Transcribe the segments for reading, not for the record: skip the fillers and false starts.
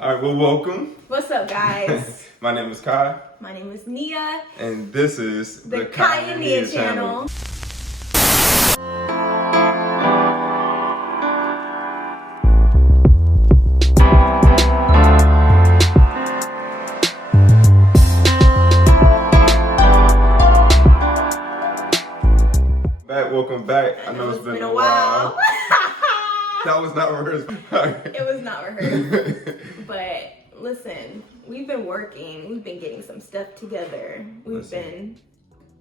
All right, well, welcome. What's up, guys? My name is Kai. My name is Nia. And this is the Kai and Nia channel. Welcome back. I know it's been a while. That was not rehearsed. It was not rehearsed. But listen, we've been working. We've been getting some stuff together. We've been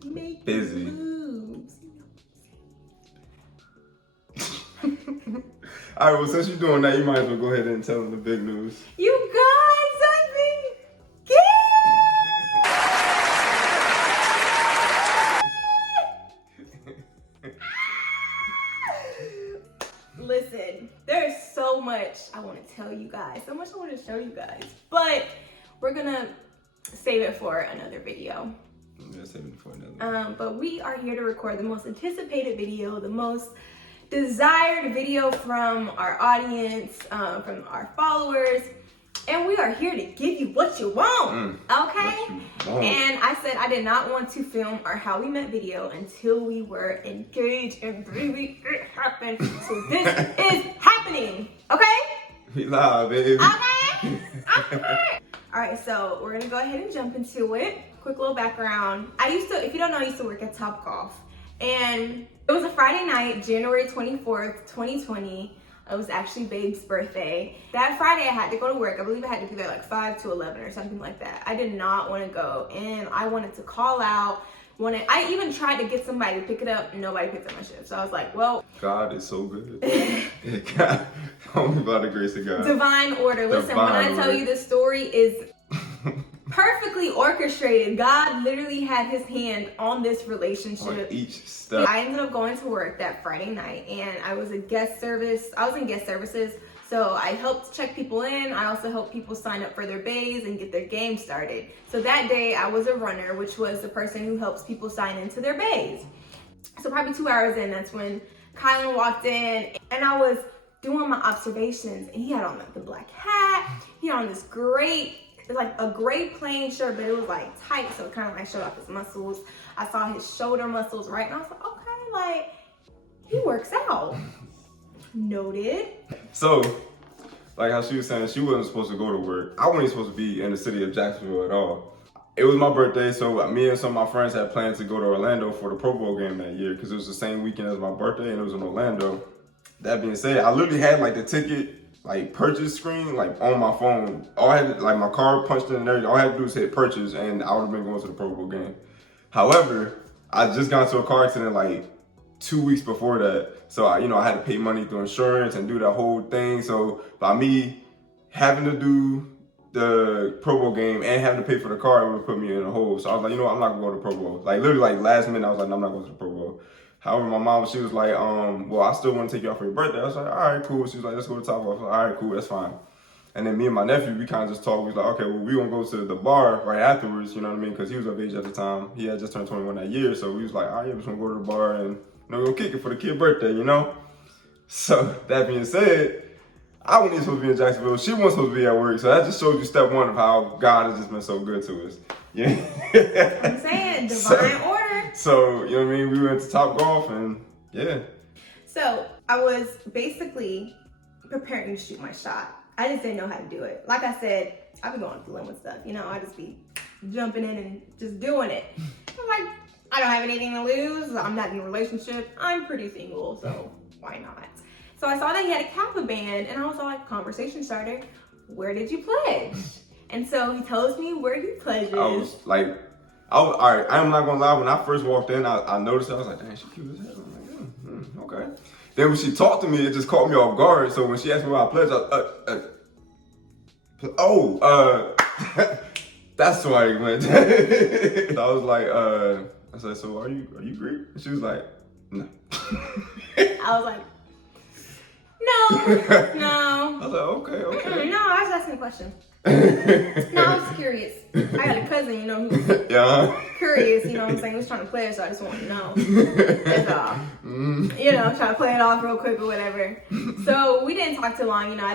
making busy moves. All right, well, since you're doing that, you might as well go ahead and tell them the big news. You guys, I've been Listen, there is so much I want to tell you guys, so much I want to show you guys, but we're gonna save it for another video. Yeah, save it for another. But we are here to record the most anticipated video, the most desired video from our audience, from our followers, and we are here to give you what you want, okay? And I said I did not want to film our how we met video until we were engaged, and baby, it happened. So this is happening, okay? We live, baby. Okay. All right, so we're gonna go ahead and jump into it. Quick little background. If you don't know, I used to work at Topgolf, and it was a Friday night, January 24th, 2020. It was actually Babe's birthday. That Friday I had to go to work. I believe I had to be there like 5 to 11 or something like that. I did not want to go, and I wanted to call out. I even tried to get somebody to pick it up, and nobody picked up my shift. So I was like, well. God is so good. God, only by the grace of God. Divine order. Listen, when I tell you this story is perfectly orchestrated. God literally had his hand on this relationship. On each step. I ended up going to work that Friday night, and I was in guest services. So I helped check people in. I also helped people sign up for their bays and get their game started. So that day I was a runner, which was the person who helps people sign into their bays. So probably 2 hours in, that's when Kylan walked in, and I was doing my observations, and he had on like the black hat. He had on this a gray plain shirt, but it was like tight, so it kind of like showed off his muscles. I saw his shoulder muscles, right? And I was like, okay, like, he works out. Noted. So, like how she was saying, she wasn't supposed to go to work. I wasn't supposed to be in the city of Jacksonville at all. It was my birthday, so me and some of my friends had planned to go to Orlando for the Pro Bowl game that year, because it was the same weekend as my birthday, and it was in Orlando. That being said, I literally had like the ticket purchase screen on my phone. All I had, my card punched in and everything. All I had to do was hit purchase, and I would have been going to the Pro Bowl game. However, I just got into a car accident 2 weeks before that, so I had to pay money through insurance and do that whole thing. So by me having to do the Pro Bowl game and having to pay for the car, it would have put me in a hole. So I was like, I'm not gonna go to the Pro Bowl. Literally last minute, I was like, no, I'm not going to the Pro Bowl. However, my mom, she was like, well, I still want to take you out for your birthday. I was like, all right, cool. She was like, let's go to Top Off. All right, cool, that's fine. And then me and my nephew, we kind of just talked. We was like, okay, well, we gonna go to the bar right afterwards, you know what I mean? Because he was of age at the time. He had just turned 21 that year. So we was like, all right, we're just gonna go to the bar and go kick it for the kid's birthday, So that being said, I wasn't even supposed to be in Jacksonville. She wasn't supposed to be at work. So that just shows you step one of how God has just been so good to us. Yeah. I'm saying, divine order. So, you know what I mean? We went to Topgolf and yeah. So I was basically preparing to shoot my shot. I just didn't know how to do it. Like I said, I've been going through limb with stuff. I just be jumping in and just doing it. I'm like, I don't have anything to lose. I'm not in a relationship. I'm pretty single, so why not? So I saw that he had a Kappa band, and I was all like, conversation starter, where did you pledge? And so he tells me where he pledges. I was all right, I'm not gonna lie, when I first walked in, I noticed, I was like, dang, she cute as hell. I'm like, okay. Then when she talked to me, it just caught me off guard. So when she asked me where I pledged, that's why I went. I was like, I said, so are you Greek? And she was like, no. I was like, no. I was like, okay. No, I was asking asking questions. No, I was curious. I got a cousin, who's curious, what I'm saying? Who's trying to play it, so I just want to know. That's all. Trying to play it off real quick or whatever. So we didn't talk too long, I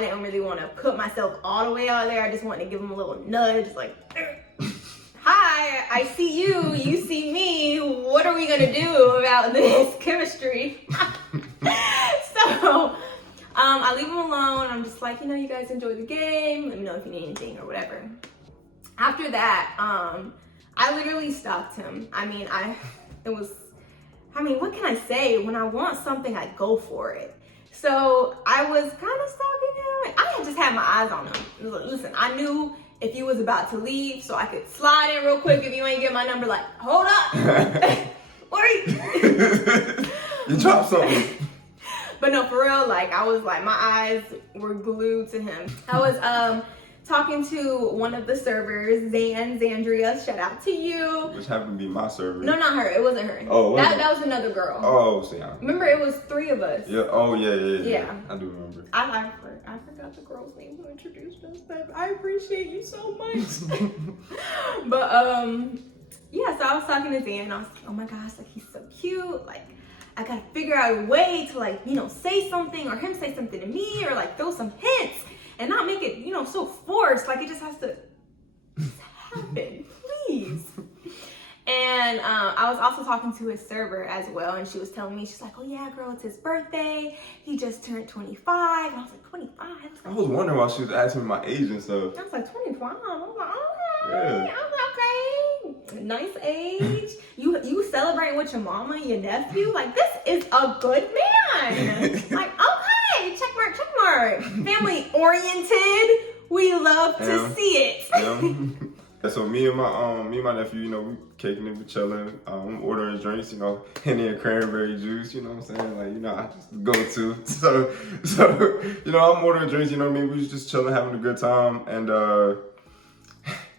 didn't really want to put myself all the way out there. I just wanted to give him a little nudge, like, hi, I see you, you see me. What are we gonna do about this chemistry? So I leave him alone. I'm just like, you guys enjoy the game. Let me know if you need anything or whatever. After that, I literally stalked him. What can I say? When I want something, I go for it. So I was kind of stalking him. I had just had my eyes on him. Listen, I knew if you was about to leave, so I could slide in real quick if you ain't get my number, like, hold up. Where are you? You dropped something. But no, for real, like, I was like, my eyes were glued to him. I was talking to one of the servers, Zandria, shout out to you. Which happened to be my server. No, not her, it wasn't her. Oh, that was another girl. Oh, see. Yeah. Remember, it was 3 of us. Yeah, oh, yeah. I do remember. I forgot the girl's name who introduced us, but I appreciate you so much. But, yeah, so I was talking to Zan, and I was like, oh my gosh, like, he's so cute, like, I gotta figure out a way to, like, say something, or him say something to me, or like throw some hints and not make it, so forced. Like, it just has to happen, please. And I was also talking to his server as well, and she was telling me, she's like, oh yeah, girl, it's his birthday. He just turned 25. And I was like, 25? I was wondering why she was asking me my age and stuff. I was like, 25? I was like, okay. Yeah. I was like, okay, nice age. You celebrating with your mama and your nephew? Like, this is a good man. Like, okay, check mark. Family oriented. We love to see it. Yeah. So me and my nephew, we kicking it, we chilling, ordering drinks, Henny and cranberry juice, you know what I'm saying? Like, I just go to. So I'm ordering drinks, we was just chilling, having a good time. And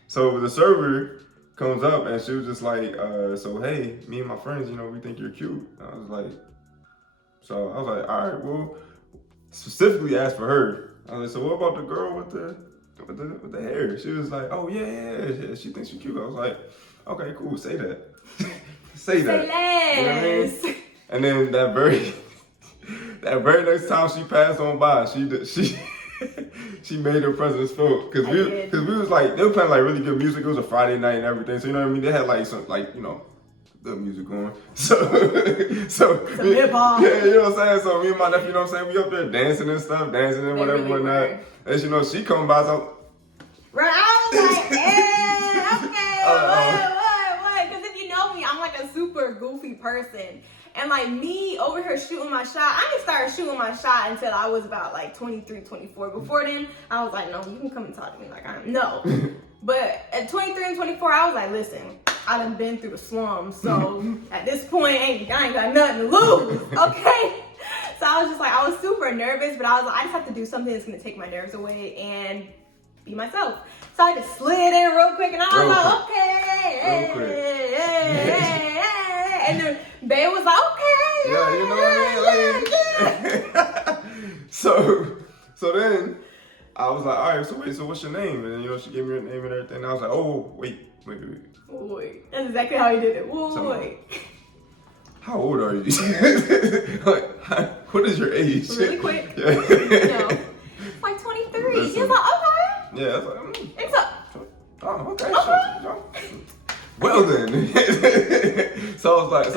so the server comes up and she was just like, so hey, me and my friends, we think you're cute. I was like, all right, well, specifically asked for her. I was like, so what about the girl with the hair? She was like, oh yeah, she thinks you're cute. I was like, okay, cool, say that. Say that. Say less. You know what I mean? And then that very next time she passed on by, she made her presence felt, because we was like, they were playing like really good music. It was a Friday night and everything, so you know what I mean. They had like some good music going. So some hip hop. Yeah, you know what I'm saying. So me and my nephew, you know what I'm saying, we up there dancing and stuff, whatever, really whatnot. And she come by, so right, I was like, hey, okay, what? Because if you know me, I'm like a super goofy person. And like me over here shooting my shot, I didn't start shooting my shot until I was about like 23, 24. Before then, I was like, no, you can come and talk to me like no. But at 23 and 24, I was like, listen, I done been through the slums, so at this point, I ain't got nothing to lose, okay? So I was just like, I was super nervous, but I was like, I just have to do something that's gonna take my nerves away and be myself. So I just slid in real quick, and I was like, okay, hey. And then Bae was like, okay, yeah, you know what I mean? So then I was like, all right, so what's your name? And then, she gave me her name and everything. And I was like, oh, wait. That's exactly how he did it. Wait. How old are you? What is your age? Really quick. Yeah. Like 23. He was like, okay. Yeah, that's like, It's up. Oh, okay. Well then. So I was like,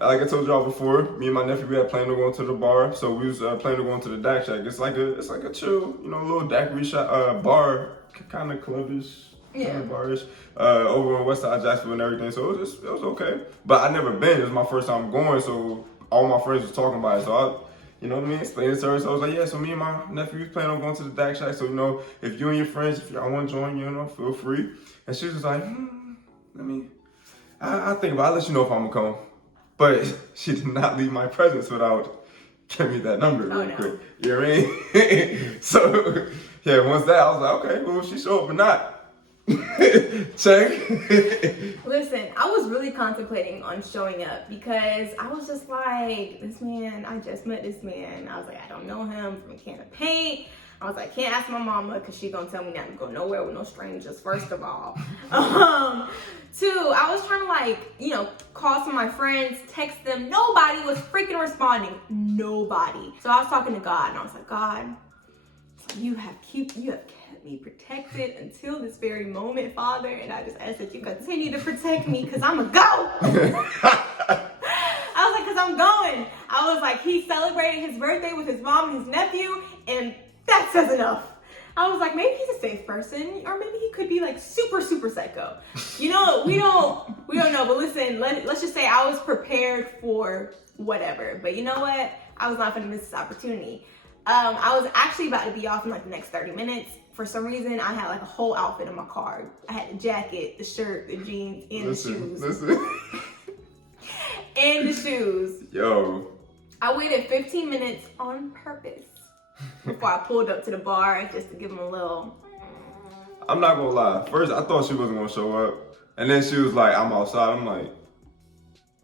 like I told y'all before, me and my nephew, we had planned on going to the bar. So we was planning on going to the DAC Shack. It's like a chill, little daiquiri shop, bar, kind of clubbish, kind of barish, over on West Side Jacksonville and everything. So it was okay. But I never been. It was my first time going, so all my friends was talking about it. So I, you know what I mean, explained it to her. So I was like, yeah. So me and my nephew was planning on going to the DAC Shack. So if you and your friends, if y'all want to join, feel free. And she was just like, I think about it. I'll let you know if I'm gonna come. But she did not leave my presence without giving me that number real quick. You know what I mean? So, yeah, once that, I was like, okay, well, if she show up or not. Check. Listen, I was really contemplating on showing up because I was just like, I just met this man. I was like, I don't know him from a can of paint. I was like, can't ask my mama because she's gonna tell me not to go nowhere with no strangers, first of all. 2, I was trying to like, call some of my friends, text them. Nobody was freaking responding. Nobody. So I was talking to God and I was like, God, you have kept me protected until this very moment, Father. And I just ask that you continue to protect me because I'm a go. I was like, because I'm going. I was like, he celebrated his birthday with his mom and his nephew, and that says enough. I was like, maybe he's a safe person, or maybe he could be like super, super psycho. We don't know. But listen, let's just say I was prepared for whatever. But you know what? I was not going to miss this opportunity. I was actually about to be off in like the next 30 minutes. For some reason, I had like a whole outfit in my car. I had the jacket, the shirt, the jeans, and the shoes. And the shoes. Yo. I waited 15 minutes on purpose before I pulled up to the bar just to give him a little. I'm not gonna lie. First, I thought she wasn't gonna show up. And then she was like, I'm outside. I'm like,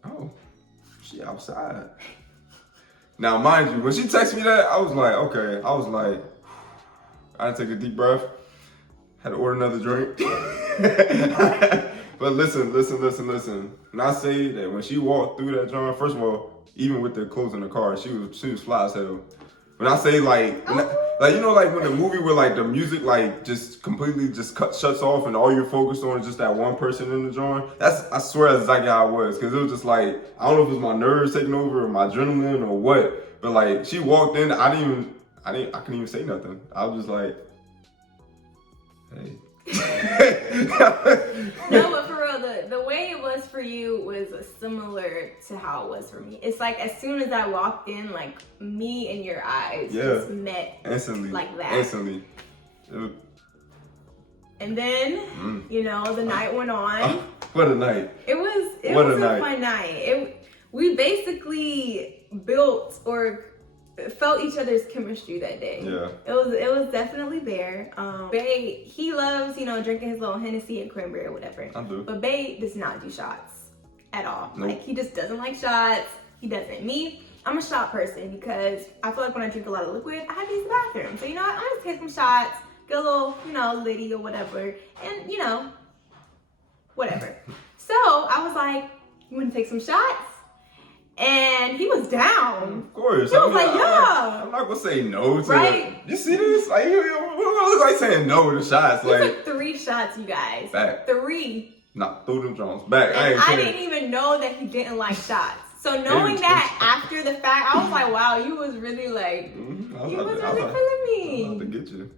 oh, she outside. Now, mind you, when she texted me that, I was like, okay. I was like, I had to take a deep breath. Had to order another drink. But listen. When I say that when she walked through that joint, first of all, even with the clothes in the car, she was fly as hell. When I say like when the movie where like the music like just completely just shuts off and all you're focused on is just that one person in the joint. I swear that's exactly how it was, because it was just like, I don't know if it was my nerves taking over or my adrenaline or what, but like she walked in, I couldn't even say nothing. I was just like, hey. No, but for real, the way it was for you was similar to how it was for me. It's like as soon as I walked in, like me and your eyes just met instantly, like that. Instantly. And then, the night went on. What a night! It was a fun night. We basically built or felt each other's chemistry that day. Yeah. It was definitely there. Bae, he loves, drinking his little Hennessy and cranberry or whatever. I do. But Bae does not do shots at all. Nope. Like, he just doesn't like shots. He doesn't. Me, I'm a shot person because I feel like when I drink a lot of liquid, I have to use the bathroom. So, I just take some shots, get a little, litty or whatever, and, whatever. So, I was like, you want to take some shots? And he was down. Of course. He was like, yeah. I'm not gonna say no to right? it. You see this? Like, you look like saying no to shots. He like, took 3 shots, you guys. Back. 3. Nah, throw them Jones back. And I didn't even know that he didn't like shots. So knowing that after the fact, I was like, wow, you was really like, feeling me. I was about to get you.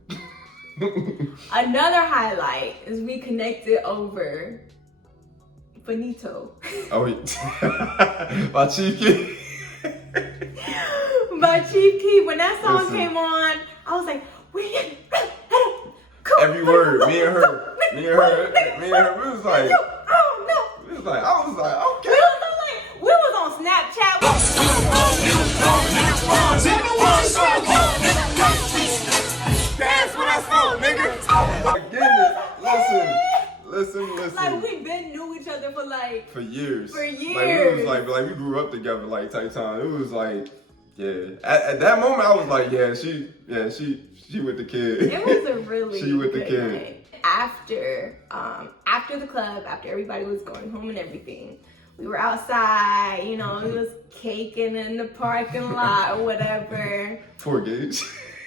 Another highlight is we connected over Benito. Oh, yeah. My Chief Keef. My Chief Keef. When that song came on, I was like, every word. Me and her. We was like, oh no. We was like, I was like, okay. We was on Snapchat. That's what I saw, nigga. My goodness. Listen. Like, we been knew each other for years. For years. Like, it was like we grew up together, like, type time. It was like, yeah. At that moment, I was like, yeah, she with the kid. It was a really she with the good kid. night. After the club, after everybody was going home and everything, we were outside, it was caking in the parking lot or whatever. Poor Gage.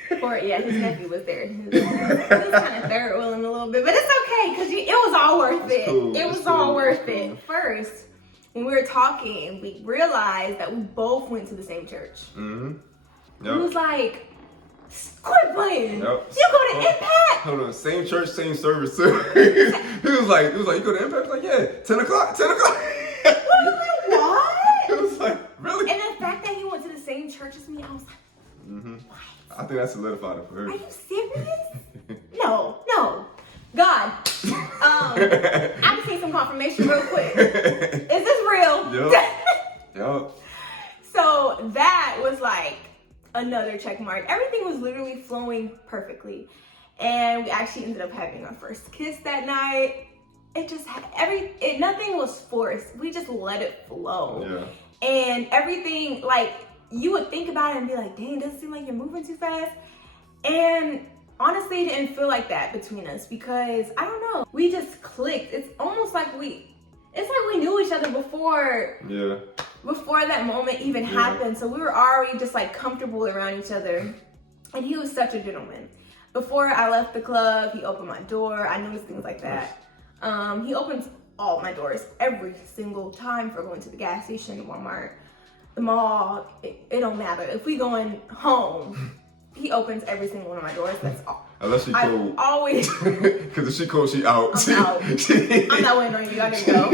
His nephew was there. He was kind of third wheeling a little bit, but it's okay because it was all worth it. Cool. It was all worth it. First, when we were talking, we realized that we both went to the same church. Mm-hmm. Yep. He was like, quit playing. Yep. You go to Impact. Hold on, same church, same service too. he was like, you go to Impact? I was like, yeah, 10 o'clock. What? It was like, really? And the fact that he went to the same church as me, I was like, what? I think that solidified it for her. Are you serious? No. God. I just need some confirmation real quick. Is this real? Yep. So that was like another check mark. Everything was literally flowing perfectly. And we actually ended up having our first kiss that night. It just nothing was forced. We just let it flow. Yeah. And everything, like, you would think about it and be like, dang, doesn't seem like you're moving too fast. And honestly, it didn't feel like that between us because, I don't know, we just clicked. It's almost like we knew each other before that moment even happened. So we were already just like comfortable around each other. And he was such a gentleman. Before I left the club, he opened my door. I noticed things like that. He opens all my doors every single time for going to the gas station, Walmart, the mall. It don't matter. If we going home, he opens every single one of my doors. That's all. Unless she cold. Always. Because if she cold, she out. I'm out. I'm not waiting on you. I gotta go.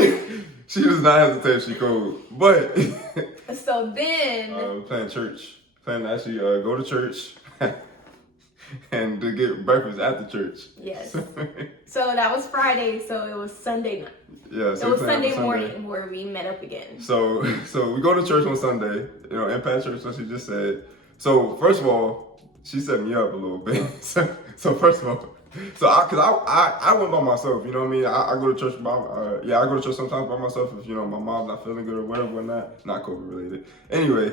She does not hesitate if she cold. But so then playing church. Plan to actually go to church and to get breakfast after church. Yes. So that was Friday, so it was Sunday night. Yeah, so it was Sunday morning where we met up again. So we go to church on Sunday, Impact Church, like she just said. So first of all, she set me up a little bit. So first of all, I went by myself, you know what I mean? I go to church I go to church sometimes by myself if, my mom's not feeling good or whatever, not COVID related. Anyway,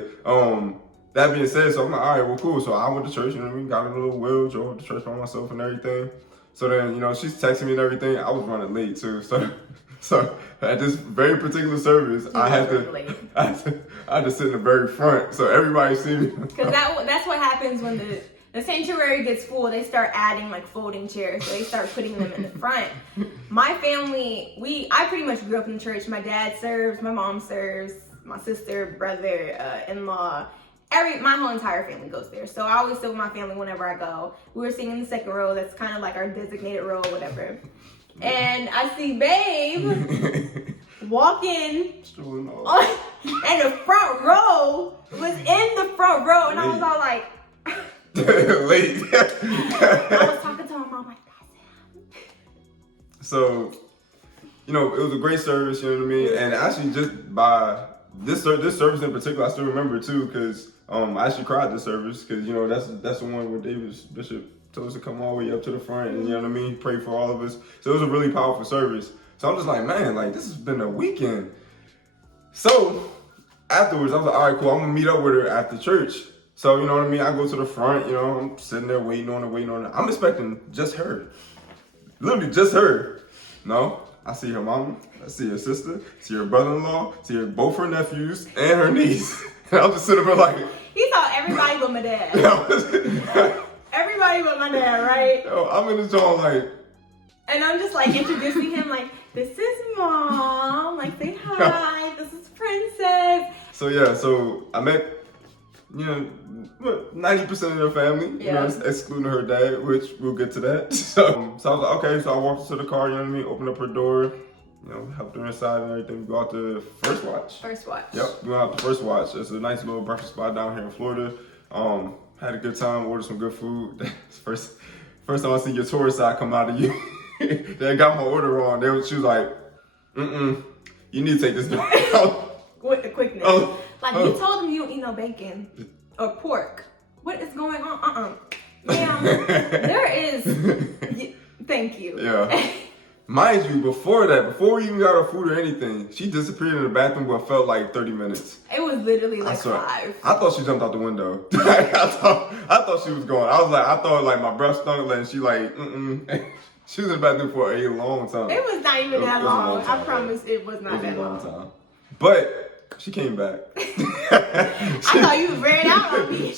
that being said, so I'm like, all right, well, cool. So I went to church, you know what I mean? Got in a little wheel, drove to church by myself and everything. So then, she's texting me and everything. I was running late too. So at this very particular service, I had to sit in the very front so everybody see me. Because that's what happens when the sanctuary gets full. They start adding like folding chairs. So they start putting them in the front. My family, I pretty much grew up in church. My dad serves, my mom serves, my sister, brother, in-law. My whole entire family goes there. So I always sit with my family whenever I go. We were sitting in the second row. That's kind of like our designated row or whatever. And I see Babe walk in, and the front row was in the front row. And I was all like, late. I was talking to him. I'm like, that's him. So, it was a great service, you know what I mean? And actually just by this service in particular, I still remember too, because I actually cried this service, because that's the one where Bishop told us to come all the way up to the front, and you know what I mean, pray for all of us. So it was a really powerful service. So I'm just like, man, like this has been a weekend. So afterwards, I was like, all right, cool, I'm gonna meet up with her after church. So you know what I mean, I go to the front, I'm sitting there waiting on her. I'm expecting just her, literally just her. No, I see her mama, I see her sister, see her brother-in-law, see both her nephews and her niece. And I'm just sitting there like, he saw everybody but my dad. Everybody but my dad, right? I'm in the joint like, and I'm just like introducing him like, this is Mom, like say hi, this is Princess. So I met, 90% of their family, excluding her dad, which we'll get to that. So I was like, okay, so I walked to the car, you know what I mean, opened up her door, helped her inside and everything. We go out to First Watch. Yep, we went out to First Watch. It's a nice little breakfast spot down here in Florida. Had a good time, ordered some good food. First time I see your tourist side come out of you. They got my order wrong. She was like, you need to take this down. With the quickness. You told him you don't eat no bacon or pork. What is going on? Ma'am, there is, thank you. Yeah. Mind you, before we even got our food or anything, she disappeared in the bathroom what felt like 30 minutes. It was literally like 5. I thought she jumped out the window. I thought she was going. I thought like my breath stunk and she like, She was in the bathroom for a long time. It was not even that long. I promise it was not that long. Time. But she came back. I thought you ran out on me.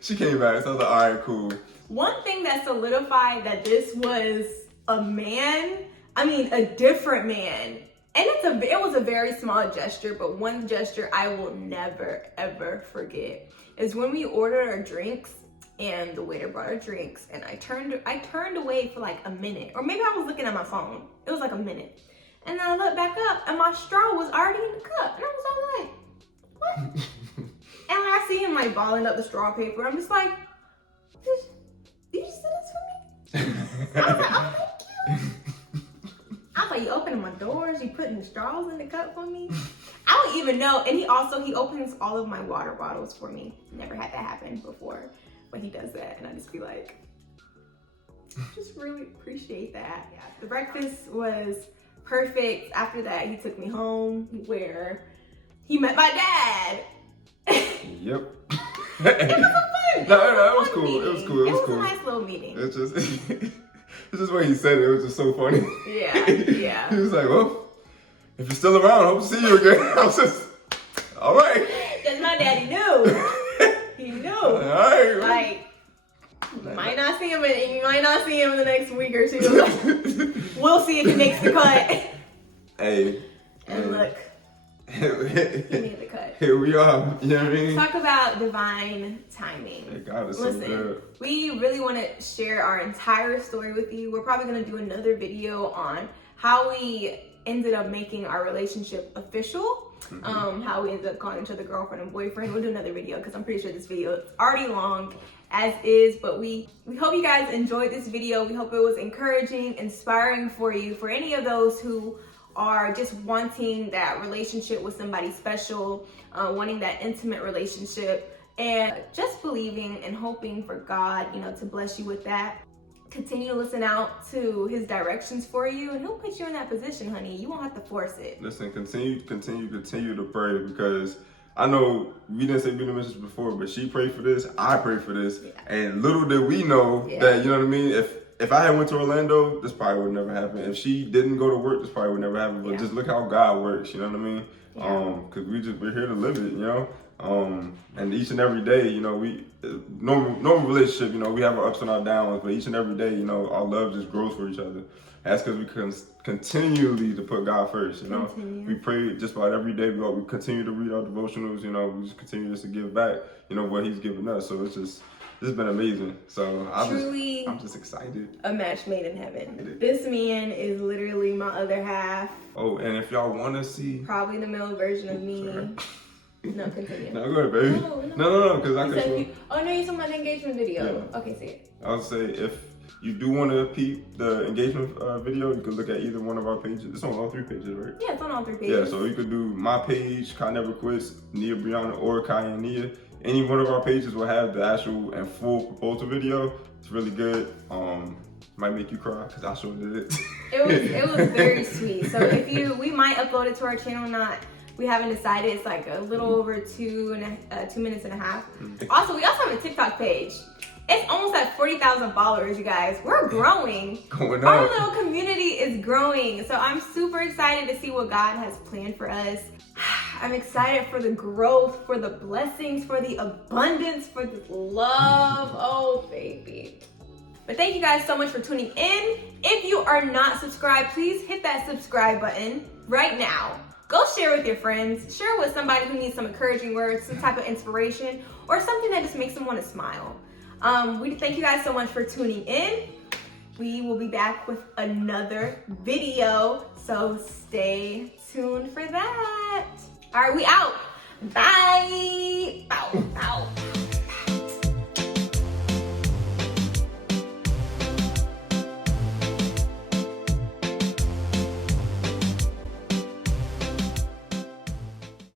She came back, so I was like, all right, cool. One thing that solidified that this was a man, a different man. And it was a very small gesture, but one gesture I will never, ever forget is when we ordered our drinks and the waiter brought our drinks and I turned away for like a minute, or maybe I was looking at my phone. It was like a minute. And then I looked back up and my straw was already in the cup. And I was all like, what? And when I see him like balling up the straw paper, I'm just like, did you just do this for me? I was like, oh, thank you. I was like, you opening my doors, you putting the straws in the cup for me. I don't even know. And he opens all of my water bottles for me. Never had that happen before, but he does that. And I just be like, just really appreciate that. Yeah, the breakfast was perfect. After that, he took me home where he met my dad. Yep. It was a fun it was cool. It was cool. It was cool. a nice little meeting. It's just, it's just when he said it. It was just so funny. Yeah. He was like, well, if you're still around, I hope to see you again. I was just, all right. Because my daddy knew. He knew. All right. Like, you might not see him in the next week or two. We'll see if he makes the cut. Hey. And look, he made the cut. Here we are. You know what I mean? Talk about divine timing. Hey, God is Listen, so good. we really want to share our entire story with you. We're probably going to do another video on how we ended up making our relationship official. How we ended up calling each other girlfriend and boyfriend. We'll do another video because I'm pretty sure this video is already long as is, but we hope you guys enjoyed this video. We hope it was encouraging, inspiring for you, for any of those who are just wanting that relationship with somebody special, wanting that intimate relationship, and just believing and hoping for God, to bless you with that. Continue to listen out to his directions for you, and he'll put you in that position, honey. You won't have to force it. Listen, continue to pray, because I know we didn't say be the message before, but she prayed for this, I prayed for this, and little did we know that, you know what I mean? If I had went to Orlando, this probably would never happen. If she didn't go to work, this probably would never happen. But just look how God works, you know what I mean? Because we're here to live it, and each and every day, we normal relationship, we have our ups and our downs, but each and every day, our love just grows for each other. That's because we continually to put God first, We pray just about every day. We continue to read our devotionals, we just continue just to give back, what he's given us. So it's been amazing. So I'm just excited. A match made in heaven. This man is literally my other half. Oh, and if y'all want to see, probably the male version of me. No, continue. No, go ahead, baby. No, because I can. Oh no, you're talking about the engagement video. Yeah. Okay, see it. I would say if you do want to peep the engagement video, you can look at either one of our pages. It's on all 3 pages, right? Yeah, it's on all 3 pages. Yeah, so you could do my page, Kai Never Quits, Nia Brianna, or Kai and Nia. Any one of our pages will have the actual and full proposal video. It's really good. Might make you cry because I sure did it. It was very sweet. So we might upload it to our channel. We haven't decided. It's like a little over 2 minutes and a half. Also, we also have a TikTok page. It's almost at 40,000 followers, you guys. We're growing. Our little community is growing. So I'm super excited to see what God has planned for us. I'm excited for the growth, for the blessings, for the abundance, for the love. Oh, baby. But thank you guys so much for tuning in. If you are not subscribed, please hit that subscribe button right now. Go share with your friends. Share with somebody who needs some encouraging words, some type of inspiration, or something that just makes them want to smile. We thank you guys so much for tuning in. We will be back with another video, so stay tuned for that. All right, we out. Bye. Bow, bow.